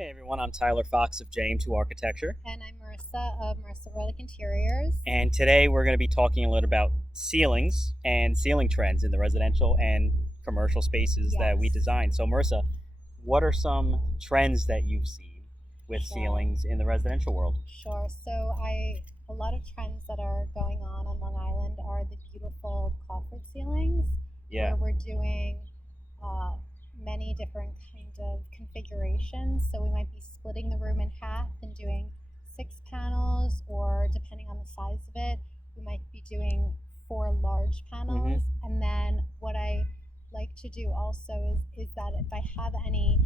Hey everyone, I'm Tyler Fox of J2 Architecture, And I'm Marisa of Marisa Orlich Interiors. and today we're going to be talking a little about ceilings and ceiling trends in the residential and commercial spaces that we Yes. design. So Marisa, what are some trends that you've seen with Sure. ceilings in the residential world? Sure. So a lot of trends that are going on Long Island are the beautiful coffered ceilings, Yeah. where we're doing many different kind of configurations. So we might be splitting the room in half and doing 6 panels, or depending on the size of it, we might be doing 4 large panels. And then what I like to do also is that if I have any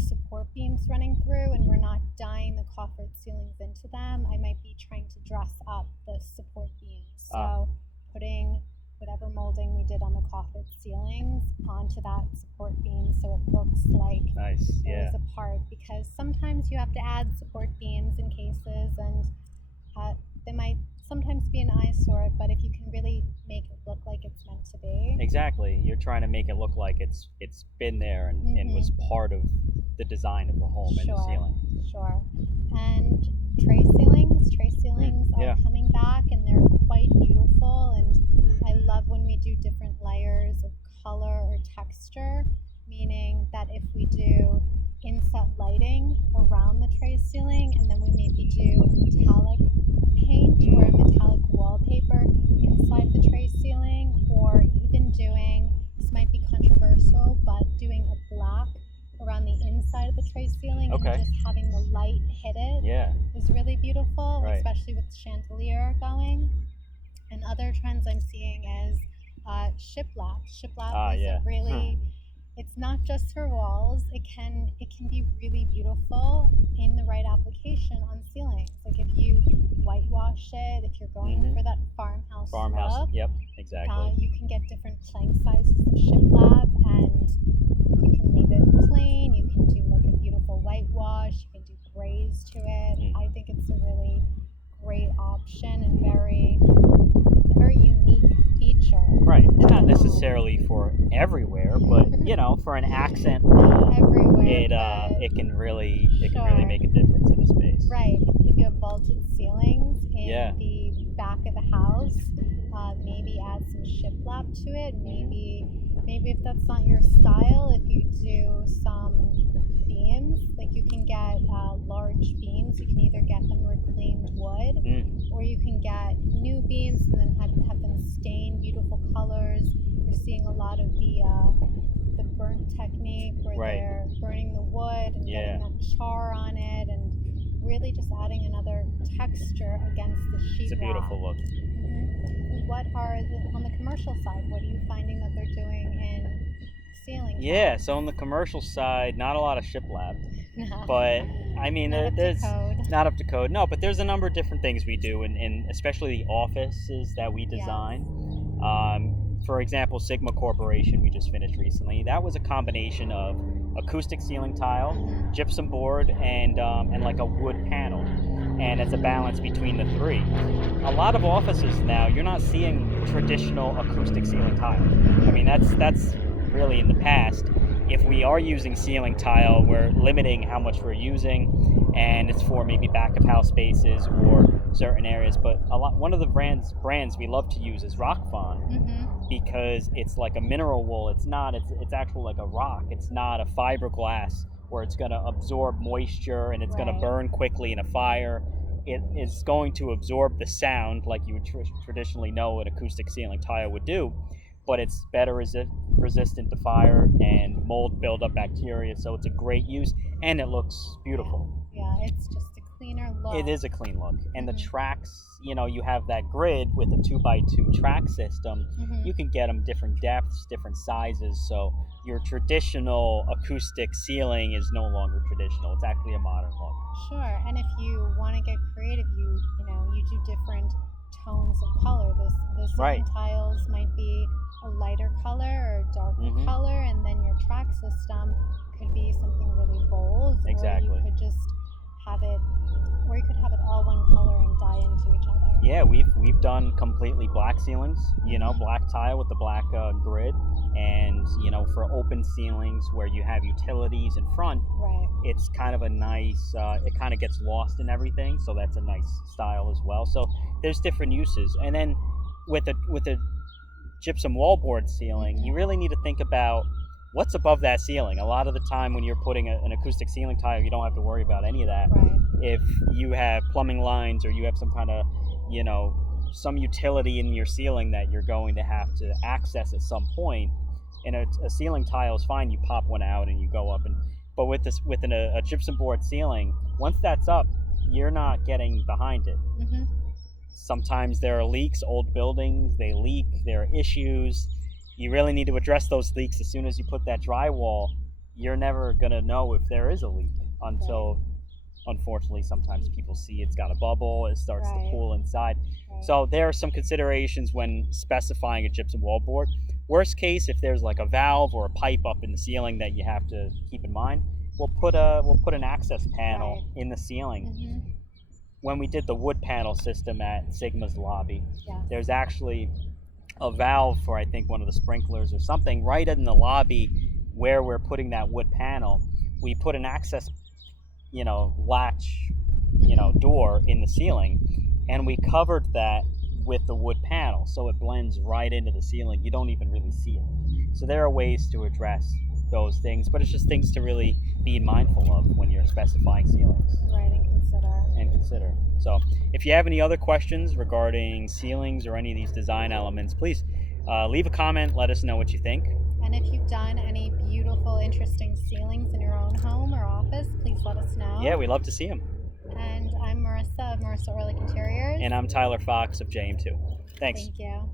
support beams running through and we're not dyeing the coffered ceilings into them, I might be trying to dress up the support beams. So putting whatever molding we did on the coffered ceilings onto that support beam so it looks like Nice. it Yeah. was a part, because sometimes you have to add support beams in cases, and they might sometimes be an eyesore, but if you can really make it look like it's meant to be. Exactly. You're trying to make it look like it's been there and was part of the design of the home and the ceiling. Sure. And tray ceilings Yeah. are coming back, and they're quite beautiful. And I love when we do different layers of color or texture, meaning that if we do inset lighting around the tray ceiling, and then we maybe do a metallic paint or a metallic wallpaper inside the tray ceiling, or even doing, this might be controversial, but doing a black around the inside of the tray ceiling and just having the light hit it is really beautiful, especially with the chandelier going. And other trends I'm seeing is shiplap. Shiplap is a really, it's not just for walls. It can be really beautiful in the right application on ceilings. Like if you whitewash it, if you're going for that farmhouse look, Yep, exactly. you can get different plank sizes of shiplap, and you can leave it plain. You can do like a beautiful whitewash. You can do grays to it. I think it's a really great option and very unique feature. Right. It's not necessarily for everywhere, but for an accent Not everywhere, it can really make a difference in the space. Right. If you have vaulted ceilings in the back of the house, maybe add some shiplap to it. Maybe if that's not your style, if you do some beams, like you can get large beams. You can either get them reclaimed wood, or you can get new beams and then have them stain beautiful colors. You're seeing a lot of the burnt technique, where they're burning the wood and getting that char on it, and really just adding another texture against the sheetrock. It's a beautiful look. What are on the commercial side? What are you finding that they're doing in ceiling? Yeah, so on the commercial side, not a lot of shiplap, but I mean, there's not up to code. No, but there's a number of different things we do, and especially the offices that we design. For example, Sigma Corporation, we just finished recently. That was a combination of acoustic ceiling tile, gypsum board, and like a wood panel, and it's a balance between the three. A lot of offices now, you're not seeing traditional acoustic ceiling tile. I mean, that's really in the past. If we are using ceiling tile, we're limiting how much we're using, and it's for maybe back of house spaces or certain areas. But one of the brands we love to use is Rock Fawn, because it's like a mineral wool. It's actual like a rock. It's not a fiberglass where it's going to absorb moisture and it's going to burn quickly in a fire. It is going to absorb the sound like you would traditionally know an acoustic ceiling tile would do, but it's better resistant to fire and mold buildup bacteria. So it's a great use, and it looks beautiful. Yeah, it's just a cleaner look. It is a clean look. And the tracks, you have that grid with a 2x2 track system. You can get them different depths, different sizes. So your traditional acoustic ceiling is no longer traditional. It's actually a modern look. Sure. And if you want to get creative, you do different tones of color. The ceiling tiles might be a lighter color or a darker color, and then your track system could be something really bold. Exactly. Or you could just have it, or you could have it all one color and dye into each other. Yeah, we've we've done completely black ceilings, black tile with the black grid, and for open ceilings where you have utilities in front, Right. it's kind of a nice. It kind of gets lost in everything, so that's a nice style as well. So there's different uses, and then with a gypsum wallboard ceiling, you really need to think about what's above that ceiling. A lot of the time when you're putting an acoustic ceiling tile, you don't have to worry about any of that. Right. If you have plumbing lines or you have some kind of, some utility in your ceiling that you're going to have to access at some point, and a ceiling tile is fine. You pop one out and you go up. But with a gypsum board ceiling, once that's up, you're not getting behind it. Mm-hmm. Sometimes there are leaks, old buildings, they leak, there are issues. You really need to address those leaks as soon as you put that drywall. You're never going to know if there is a leak until, unfortunately, sometimes people see it's got a bubble, it starts to pool inside. Right. So there are some considerations when specifying a gypsum wallboard. Worst case, if there's like a valve or a pipe up in the ceiling that you have to keep in mind, we'll put an access panel in the ceiling. Mm-hmm. When we did the wood panel system at Sigma's lobby, yes. There's actually a valve for, I think, one of the sprinklers or something right in the lobby where we're putting that wood panel. We put an access, latch, door in the ceiling, and we covered that with the wood panel, so it blends right into the ceiling. You don't even really see it. So there are ways to address those things, but it's just things to really be mindful of when you're specifying ceilings. Right, and consider. So if you have any other questions regarding ceilings or any of these design elements, please leave a comment, let us know what you think. And if you've done any beautiful, interesting ceilings in your own home or office, please let us know. Yeah, we love to see them. And I'm Marisa of Marisa Orlich Interiors. And I'm Tyler Fox of JM2. Thanks. Thank you.